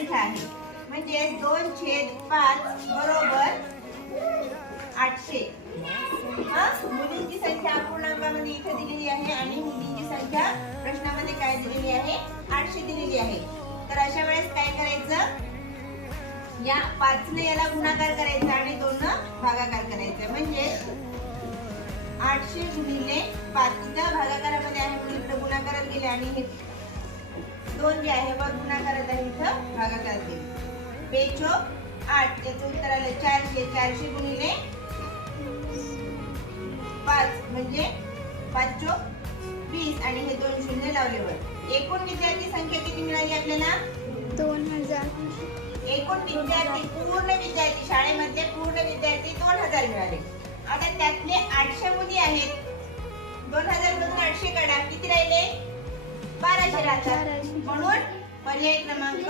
संख्या आहे. म्हणजे दोन छेद पाच बरोबर आठशे. मुलींची संख्या अपूर्णांकामध्ये इथे दिलेली आहे आणि मुलींची संख्या प्रश्नामध्ये काय दिलेली आहे? आठशे दिलेली आहे. तर अशा वेळेस काय करायचं? या पाचने याला गुणाकार करायचा आणि दोन भागाकार करायचा. म्हणजे आठशे गुणिले पाच. भागाकारामध्ये आहे म्हणून इकडे गुणाकारात गेले आणि हे दोन जे आहे वर गुणाकारात आहे इथं. बेचो. आठ याचं उत्तर आलं चारशे चारशे गुणिले पाच म्हणजे पाच वीस. आणि हे दोन शून्य लावल्यावर एकूण विद्यार्थी संख्या किती मिळाली आपल्याला? दोन हजार एकूण विद्यार्थी पूर्ण विद्यार्थी शाळेमध्ये पूर्ण विद्यार्थी दोन हजार मिळाले. आता त्यातले आठशे मुली आहेत. दोन हजार मधून आठशे काढा. किती राहिले? बाराशे राहतात. म्हणून पर्याय क्रमांक